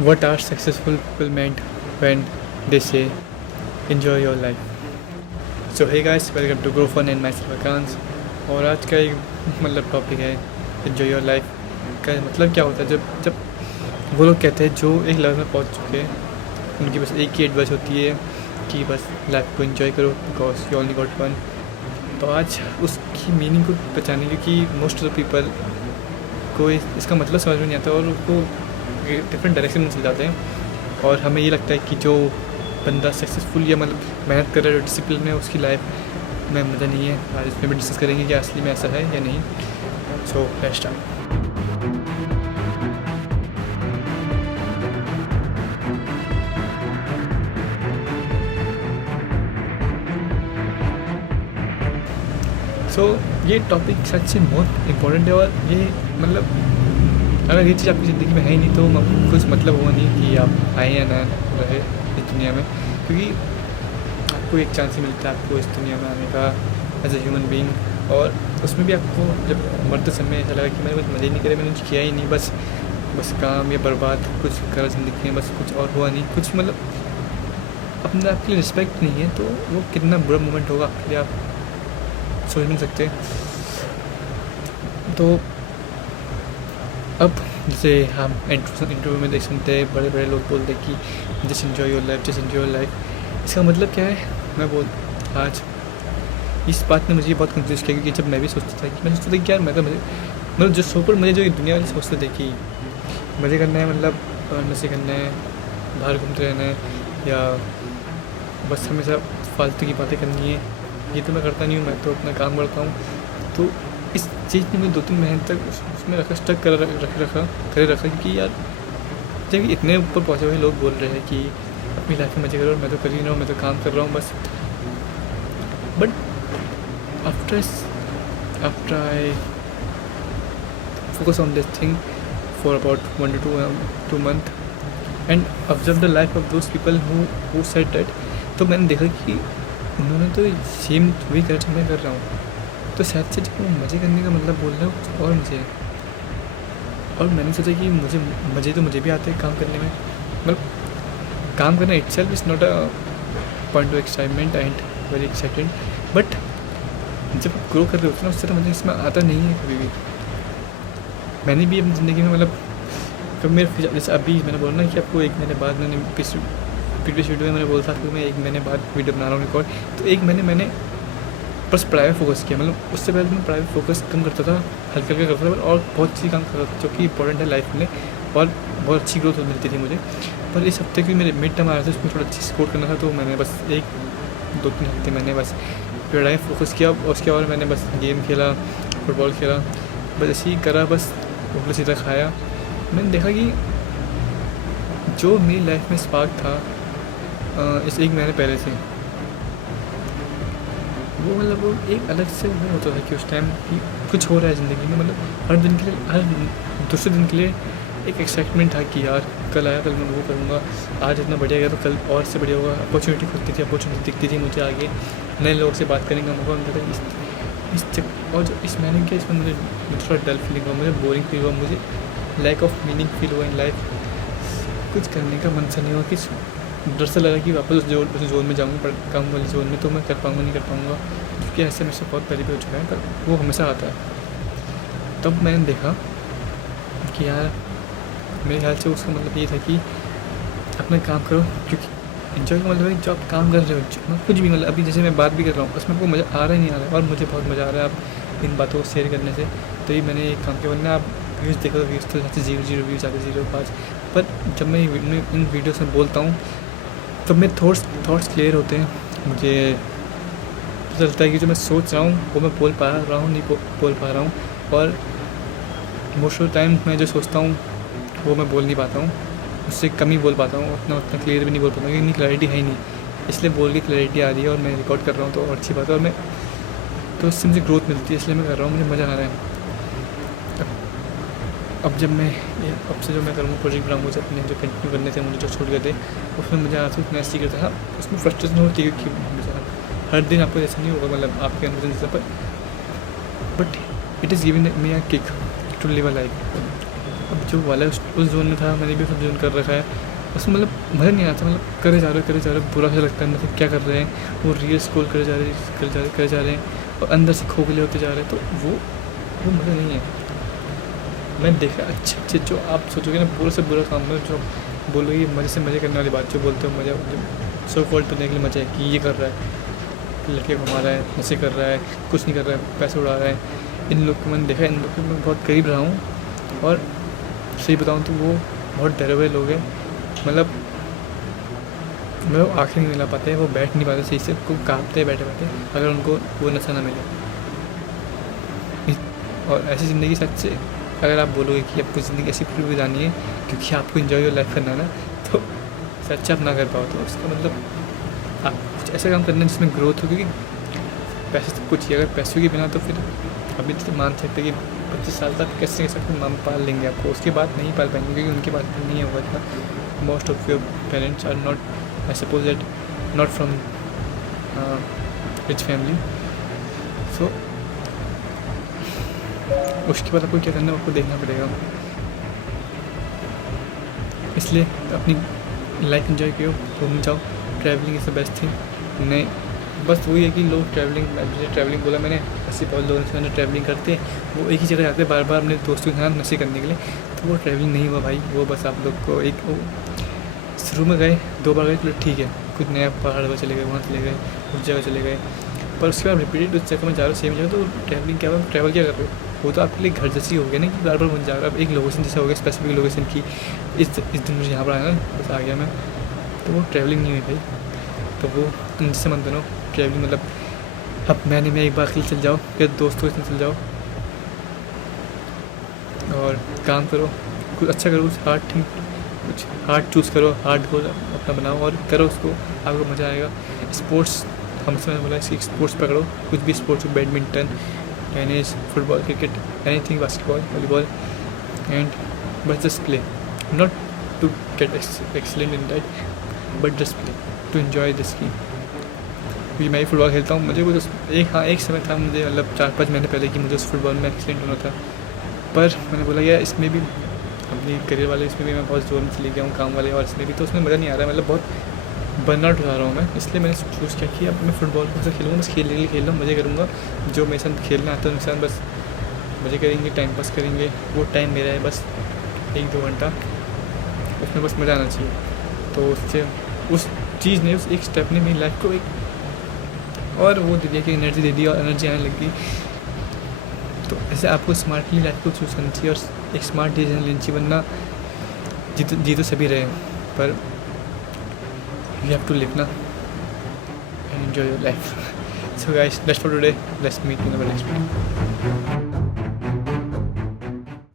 What are successful people meant when they say enjoy your life? So hey guys, welcome to Grow Fun and myself Akans. और आज का एक topic है enjoy your life का मतलब क्या होता है। जब जब वो लोग कहते हैं जो एक लेवल में पहुंच चुके हैं, उनकी बस एक ही एडवाइस होती है कि बस लाइफ को एंजॉय करो because you only got one. तो आज उसकी मीनिंग को पहचानेंगे क्योंकि मोस्ट ऑफ द पीपल को इसका मतलब समझ में नहीं आता और उसको डिफरेंट डायरेक्शन में चल जाते हैं। और हमें ये लगता है कि जो बंदा सक्सेसफुल या मेहनत कर रहा है, डिसिप्लिन में, उसकी लाइफ में मज़ा नहीं है। आज इसमें भी डिस्कस करेंगे कि असली में ऐसा है या नहीं। So let's start. ये टॉपिक सच से बहुत इम्पोर्टेंट है। और ये अगर ये चीज़ आपकी ज़िंदगी में है ही नहीं तो कुछ मतलब हुआ नहीं कि आप आए या ना रहे इस दुनिया में, क्योंकि आपको एक चांस ही मिलता है आपको इस दुनिया में आने का एज ए ह्यूमन बीइंग। और उसमें भी आपको जब मरते समय ऐसा लगा कि मैंने कुछ मज़े नहीं करे, मैंने कुछ किया ही नहीं, बस काम या बर्बाद कुछ करा ज़िंदगी में, बस कुछ और हुआ नहीं, कुछ अपने आपके लिए रिस्पेक्ट नहीं है, तो वो कितना बुरा मोमेंट होगा आपके लिए आप सोच नहीं सकते। तो अब जैसे हम इंटरव्यू में देख सुनते हैं, बड़े बड़े लोग बोलते हैं कि just enjoy your life, just enjoy your life. इसका मतलब क्या है? आज इस बात ने मुझे बहुत कंफ्यूज किया, क्योंकि जब मैं भी सोचता था कि यार मैं तो जो सोपर मुझे जो दुनिया वाले सोचते थे कि मज़े करना है, नशे करना है, बाहर घूमते रहना है, या बस हमेशा फालतू की बातें करनी है, ये तो मैं करता नहीं हूँ। मैं तो अपना काम करता हूँ। तो इस चीज़ ने मुझे 2-3 महीने तक उसमें स्टक करे रखा क्योंकि यार जब इतने ऊपर पहुँचे हुए लोग बोल रहे हैं कि अपनी लाइफ में मजे करो, और मैं तो कर ही रहा हूँ, मैं तो काम कर रहा हूँ बस। But after I focus on this thing for about 1 to 2 month and observe the life of those people who said that, तो मैंने देखा कि उन्होंने तो सेम वही कर मैं कर रहा हूँ। तो शायद से जब वो मज़े करने का मतलब बोल रहे हो कुछ और मुझे, और मैंने सोचा कि मुझे भी आते हैं काम करने में। काम करना itself is not a point of excitement and very excited, but जब ग्रो कर रहे होते ना उससे तो मुझे इसमें आता नहीं है कभी भी। मैंने भी अपनी ज़िंदगी में कभी मेरे जैसे अभी मैंने बोला ना कि आपको 1 महीने बाद, मैंने प्रीवियस वीडियो में मैंने बोला था कि मैं 1 महीने बाद वीडियो बना रहा हूँ रिकॉर्ड। तो 1 महीने मैंने बस पढ़ाई पर फोकस किया, उससे पहले मैं पढ़ाई पर फोकस कम करता था, हल्का करता था, और बहुत सी काम करता था जो कि इंपॉर्टेंट है लाइफ में, और बहुत अच्छी ग्रोथ मिलती थी मुझे। पर इस हफ्ते की मेरे मिड टर्म आ रहा था, उसमें थोड़ा अच्छी स्कोर करना था, तो मैंने बस 1-2-3 हफ्ते मैंने बस पढ़ाई फोकस किया। और उसके बाद मैंने बस गेम खेला, फुटबॉल खेला, बस ऐसे ही करा, बस उल्टा सीधा खाया। मैंने देखा कि जो मेरी लाइफ में स्पार्क था इस 1 महीने पहले से, वो एक अलग से वो होता था कि उस टाइम कि कुछ हो रहा है ज़िंदगी में। हर दिन के लिए, हर दूसरे दिन के लिए एक एक्साइटमेंट था कि यार कल आया, कल मैं वो करूँगा, आज इतना बढ़िया गया तो कल और से बढ़िया होगा। अपॉर्चुनिटी खुलती थी, अपॉर्चुनिटी दिखती थी मुझे, आगे नए लोगों से बात करने का मौका मिलता था। और जो इस महीने के इसमें मुझे थोड़ा डल फीलिंग हुआ, मुझे बोरिंग फील हुआ, मुझे लैक ऑफ मीनिंग फील हुआ इन लाइफ। कुछ करने का मन सा नहीं हुआ, कि डर से लगा कि वापस उस जोन में जाऊँगा, पर काम वाले जोन में, तो मैं कर पाऊँगा नहीं कर पाऊँगा, क्योंकि ऐसे मेरे से बहुत पहले भी हो चुका है, पर वो हमेशा आता है। तब मैंने देखा कि यार मेरे ख्याल से उसका मतलब ये था कि अपना काम करो, क्योंकि एंजॉय का मतलब है जो आप काम कर रहे हो, कुछ भी अभी जैसे मैं बात भी कर रहा हूँ, उसमें आपको मज़ा आ रहा ही नहीं आ रहा है, और मुझे बहुत मज़ा आ रहा है आप इन बातों को शेयर करने से। तो ये मैंने एक काम किया, वरना आप व्यूज़ देखो तो व्यूज़ तो जाते 0 व्यूज़ आते 0.5। पर जब मैं इन वीडियोस में बोलता हूँ तब मेरे थॉट्स क्लियर होते हैं। मुझे पता चलता है कि जो मैं सोच रहा हूँ वो मैं बोल पा रहा हूँ, नहीं बोल पा रहा हूँ। और मोस्ट ऑफ टाइम मैं जो सोचता हूँ वो मैं बोल नहीं पाता हूँ, उससे कम ही बोल पाता हूँ, उतना क्लियर भी नहीं बोल पाता हूँ, क्योंकि क्लैरिटी है ही नहीं। इसलिए बोल के क्लैरिटी आ रही है और मैं रिकॉर्ड कर रहा हूँ, तो और अच्छी बात है। और मैं तो इससे मुझे ग्रोथ मिलती है, इसलिए मैं कर रहा हूँ, मुझे मज़ा आ रहा है। अब जब मैं अब से जो मैं करूँगा प्रोजेक्ट बनाऊँगा, मुझे अपने जो कंटिन्यू करने थे, मुझे जो छूट गए थे, उसमें मुझे आज मैं ऐसे करता था। उसमें फ्रस्ट्रेशन होती है कि हर दिन आपको ऐसा नहीं होगा, आपके अंदर जैसा, पर but it is giving me a kick to live a life. अब जो वाला उस जोन में था, मैंने भी सब जोन कर रखा है, उसमें मतलब मज़ा नहीं आता, मतलब करे जा रहे हो, बुरा सा लगता है, मतलब क्या कर रहे हैं, वो रील स्क्रॉल करे जा रहे हैं और अंदर से खोखले होते जा रहे हैं, तो वो मज़ा नहीं है। मैंने देखा अच्छे जो आप सोचोगे ना बुरे से बुरा काम में, जो बोलोगे मज़े से मज़े करने वाली बात, जो बोलते हो मज़ा सो कॉल्ड करने के लिए मज़ा है कि ये कर रहा है, लड़के घुमा रहा है, नशे कर रहा है, कुछ नहीं कर रहा है, पैसे उड़ा रहा है, इन लोग को मैंने देखा, इन लोग को मैं बहुत करीब रहा हूँ और सही बताऊँ तो वो बहुत डरे हुए लोग हैं, मतलब वो आँखें नहीं मिला पाते हैं, वो बैठ नहीं पाते सही से, को काँपते बैठे अगर उनको वो नशा ना मिले। और ऐसी ज़िंदगी सच से अगर आप बोलोगे कि आपको ज़िंदगी ऐसी पूरी गुजारनी है क्योंकि आपको इन्जॉय और लाइफ करना है ना, तो सच आप ना कर पाओ, तो उसका मतलब आप कुछ ऐसा काम करना है जिसमें ग्रोथ हो, क्योंकि पैसे सब कुछ ही, अगर पैसों के बिना तो फिर अभी तो मान सकते कि 25 साल तक कैसे सकते माम पाल लेंगे आपको, उसके बाद नहीं पाल पाएंगे क्योंकि उनके पास नहीं होगा इतना। Most of your parents are not, I suppose that, not from rich family, so उसके बाद आपको क्या करना है आपको देखना पड़ेगा। इसलिए अपनी लाइफ एंजॉय करो, घूमने जाओ, travelling is the best thing. नहीं बस वही है कि लोग ट्रैवलिंग बोला मैंने, ऐसे बहुत लोगों से मैंने ट्रैवलिंग करते हैं, वो एक ही जगह जाते हैं बार बार अपने दोस्तों के साथ नशे करने के लिए, तो वो ट्रैवलिंग नहीं हुआ भाई। वो बस आप लोग को एक वो शुरू में गए 2 बार गए तो ठीक है, कुछ नया पहाड़ पर चले गए, वहाँ चले गए, उस जगह चले गए, पर उसके बाद रिपीटेड उस जगह में जा रहे हो सेम जगह, तो ट्रैवलिंग क्या हुआ, ट्रैवल क्या कर रहे हो, वो तो आपके लिए घर जैसी हो गया ना कि बार बार वहीं जा रहा है। अब एक लोकेशन जैसा हो गया, स्पेसिफिक लोकेशन की इस दिन मुझे यहाँ पर आया ना, बस आ गया मैं, तो वो ट्रैवलिंग नहीं हुई भाई। तो वो उनसे मत बनो ट्रैवलिंग, मतलब अब मैंने एक बार के लिए चल जाओ या दोस्तों के साथ चल जाओ और काम करो, कुछ अच्छा करो, कुछ हार्ड चूज़ करो, हार्ड गोल अपना बनाओ और करो उसको, आपको मज़ा आएगा। स्पोर्ट्स हमसे मैंने बोला स्पोर्ट्स पकड़ो, कुछ भी sports, badminton, tennis, football, cricket, anything, basketball, volleyball, and बस just play, not to get excellent in that, but just play to enjoy this game. क्योंकि मैं ही फुटबॉल खेलता हूँ, मुझे कुछ एक समय था, मुझे मतलब 4-5 महीने पहले कि मुझे उस फुटबॉल में एक्सीलेंट होना था, पर मैंने बोला यार इसमें भी अपनी करियर वाले इसमें भी मैं बहुत जोर में चली गया हूँ, काम वाले, और इसमें भी तो उसमें मज़ा नहीं आ रहा है, मतलब बहुत बर्नआउट हो रहा हूँ मैं। इसलिए मैंने चूज़ किया कि अब मैं फुटबॉल को से खेलूँगा, बस खेलने के लिए खेल रहा हूँ, मज़े करूँगा, जो मेरे साथ खेलना आता है उनके साथ बस मज़े करेंगे, टाइम पास करेंगे, वो टाइम मेरा है बस 1-2 घंटा, उसमें बस मज़ा आना चाहिए। तो उससे उस चीज़ ने, उस एक स्टेप ने मेरी लाइफ को एक और वो दे दिया कि एनर्जी दे दी और एनर्जी आने लग गई। तो ऐसे आपको स्मार्टली लाइफ को चूज़ करना चाहिए और एक स्मार्ट डिसीजन लेना चाहिए, वरना जी तो सभी रहे पर you have to live now and enjoy your life. So guys, that's for today. Let's meet in our next one.